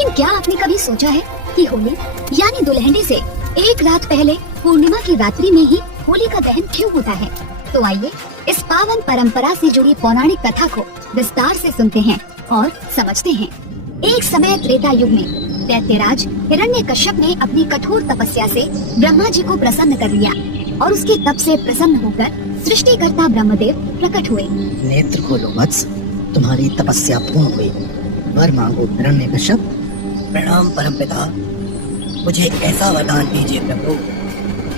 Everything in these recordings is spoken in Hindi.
लेकिन क्या आपने कभी सोचा है कि होली यानी दुल्हन से एक रात पहले पूर्णिमा की रात्रि में ही होलिका दहन क्यों होता है? तो आइए इस पावन परंपरा से जुड़ी पौराणिक कथा को विस्तार से सुनते हैं और समझते हैं। एक समय त्रेता युग में दैत्यराज हिरण्यकश्यप ने अपनी कठोर तपस्या से ब्रह्मा जी को प्रसन्न कर लिया और उसके तप से प्रसन्न होकर सृष्टिकर्ता ब्रह्मदेव प्रकट हुए। नेत्र खोलो वत्स, तुम्हारी तपस्या पूर्ण हुई। वर मांगो हिरण्यकश्यप। प्रणाम परमपिता, मुझे ऐसा वरदान दीजिए प्रभु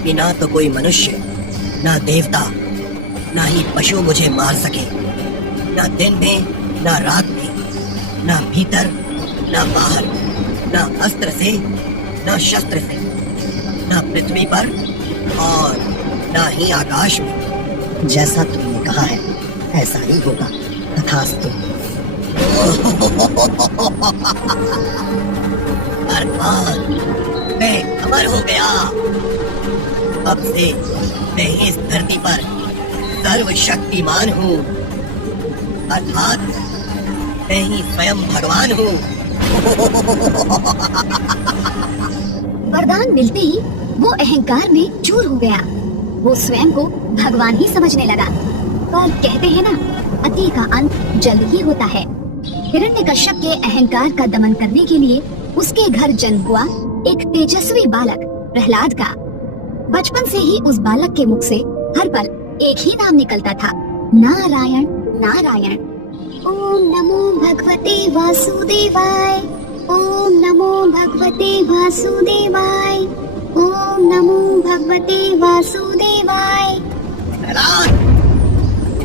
कि ना तो कोई मनुष्य, ना देवता, ना ही पशु मुझे मार सके, ना दिन में ना रात में, ना भीतर ना बाहर, ना अस्त्र से ना शस्त्र से, ना पृथ्वी पर और ना ही आकाश में। जैसा तुमने कहा है ऐसा ही होगा, तथास्तु। मैं अमर हो गया। अब से मैं इस धरती पर सर्वशक्तिमान हूँ, अर्थात मैं ही स्वयं भगवान हूँ। वरदान मिलते ही वो अहंकार में चूर हो गया। वो स्वयं को भगवान ही समझने लगा। पर कहते हैं ना, अति का अंत जल्द ही होता है। हिरण्यकश्यप के अहंकार का दमन करने के लिए उसके घर जन्म हुआ एक तेजस्वी बालक प्रहलाद का। बचपन से ही उस बालक के मुख से हर पल एक ही नाम निकलता था, नारायण नारायण। ओम नमो भगवते वासुदेवाय, ओम नमो भगवते वासुदेवाय, ओम नमो भगवते वासुदेवाय। प्रहलाद,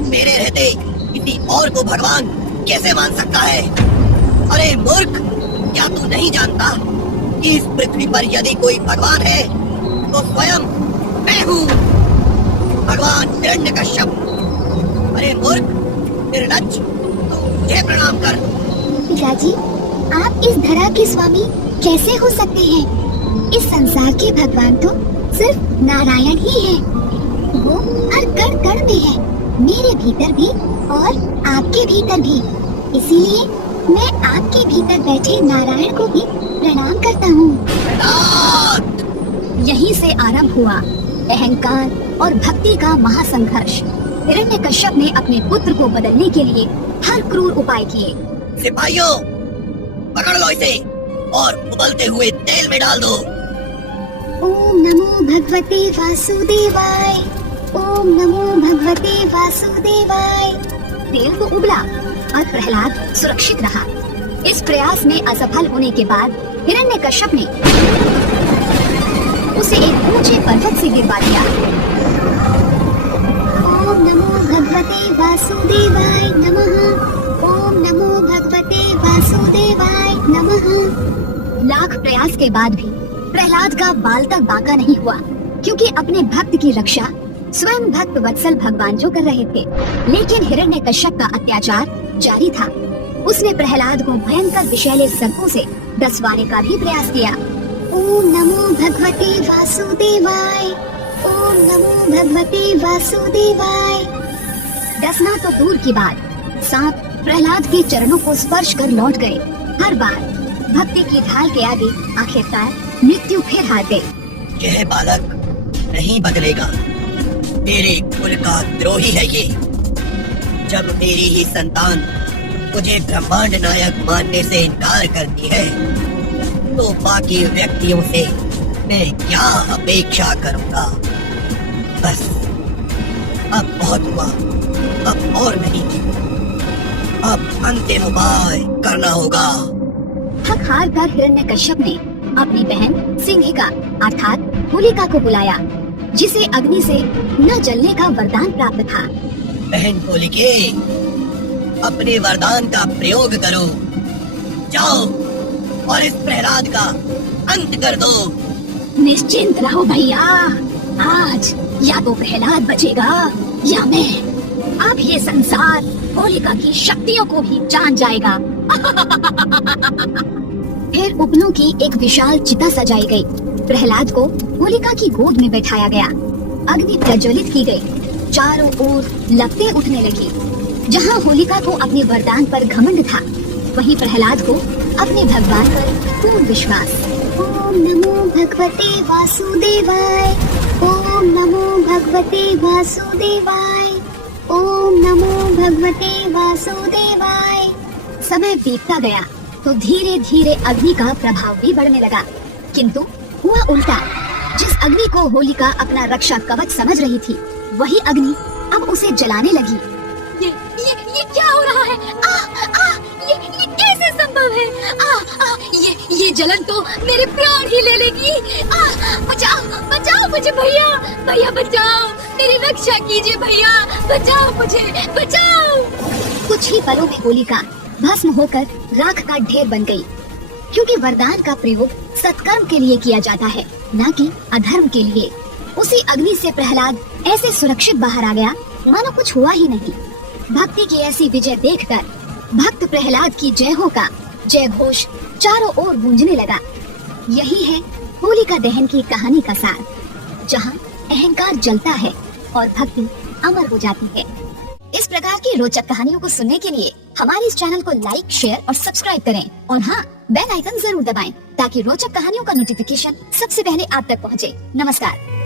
मेरे रहते किसी और को भगवान कैसे मान सकता है? अरे मूर्ख, क्या तू नहीं जानता कि इस पृथ्वी पर यदि कोई भगवान है तो स्वयं मैं हूँ, भगवान हिरण्यकश्यप। अरे मूर्ख निर्लज्ज, मुझे प्रणाम कर। पिताजी, आप इस धरा के स्वामी कैसे हो सकते हैं? इस संसार के भगवान तो सिर्फ नारायण ही है। वो हर कण कण में है, मेरे भीतर भी और आपके भीतर भी। इसीलिए मैं आपके भीतर बैठे नारायण को भी प्रणाम करता हूँ। यहीं से आरंभ हुआ अहंकार और भक्ति का महासंघर्ष। हिरण्यकश्यप ने अपने पुत्र को बदलने के लिए हर क्रूर उपाय किए। सिपाहियों, पकड़ लो इसे और उबलते हुए तेल में डाल दो। ओम नमो भगवते वासुदेवाय, ओम नमो भगवते वासुदेवाय। तेल तो उबला और प्रहलाद सुरक्षित रहा। इस प्रयास में असफल होने के बाद हिरण्यकश्यप ने उसे एक ऊंचे पर्वत से गिरवा दिया। ओम नमो भगवते वासुदेवाय नमः, ओम नमो भगवते वासुदेवाय नमः। लाख प्रयास के बाद भी प्रहलाद का बाल तक बांका नहीं हुआ, क्योंकि अपने भक्त की रक्षा स्वयं भक्त वत्सल भगवान जो कर रहे थे। लेकिन हिरण्यकश्यप का अत्याचार जारी था। उसने प्रहलाद को भयंकर विषैले सर्पों से डसवाने का भी प्रयास किया। ओम नमो भगवते वासुदेवाय, ओम नमो भगवते वासुदेवाय। डसना तो दूर की बात, सांप प्रहलाद के चरणों को स्पर्श कर लौट गए। हर बार भक्ति की ढाल के आगे आखिरकार मृत्यु फिर हार गई। यह बालक नहीं बदलेगा, मेरे कुल का द्रोही है ये। जब मेरी ही संतान मुझे ब्रह्मांड नायक मानने से इनकार करती है तो बाकी व्यक्तियों से मैं क्या अपेक्षा करूंगा? बस अब बहुत हुआ, अब और नहीं। अब अंतिम उपाय करना होगा। थक हार कर हिरण्यकश्यप ने अपनी बहन सिंहिका अर्थात होलिका को बुलाया, जिसे अग्नि से न जलने का वरदान प्राप्त था। बहन होलिके, अपने वरदान का प्रयोग करो। जाओ और इस प्रहलाद का अंत कर दो। निश्चिंत रहो भैया, आज या तो प्रहलाद बचेगा या मैं। अब ये संसार होलिका की शक्तियों को भी जान जाएगा। फिर उपलों की एक विशाल चिता सजाई गई। प्रहलाद को होलिका की गोद में बैठाया गया। अग्नि प्रज्वलित की गई। चारों ओर लपटें उठने लगी। जहाँ होलिका को अपने वरदान पर घमंड था, वहीं प्रहलाद को अपने भगवान पर पूर्ण विश्वास। ओम नमो भगवते वासुदेवाय। ओम नमो भगवते वासुदेवाय। ओम नमो भगवते वासुदेवाय। समय बीतता गया तो धीरे धीरे अग्नि का प्रभाव भी बढ़ने लगा, किंतु हुआ उल्टा। जिस अग्नि को होलिका अपना रक्षा कवच समझ रही थी, वही अग्नि अब उसे जलाने लगी। ये क्या हो रहा है? ये कैसे संभव है? ये जलन तो मेरे प्राण ही ले लेगी। बचाओ मुझे भैया, बचाओ, मेरी रक्षा कीजिए भैया, बचाओ मुझे, बचाओ। कुछ ही पलों में होलिका भस्म होकर राख का ढेर बन गई, क्योंकि वरदान का प्रयोग सत्कर्म के लिए किया जाता है, न कि अधर्म के लिए। उसी अग्नि से प्रहलाद ऐसे सुरक्षित बाहर आ गया मानो कुछ हुआ ही नहीं। भक्ति की ऐसी विजय देखकर भक्त प्रहलाद की जय हो का जय घोष चारों ओर गूंजने लगा। यही है होलिका दहन की कहानी का सार, जहाँ अहंकार जलता है और भक्ति अमर हो जाती है। इस प्रकार की रोचक कहानियों को सुनने के लिए हमारे इस चैनल को लाइक, शेयर और सब्सक्राइब करें, और हाँ, बेल आइकन जरूर दबाएं ताकि रोचक कहानियों का नोटिफिकेशन सबसे पहले आप तक पहुँचे। नमस्कार।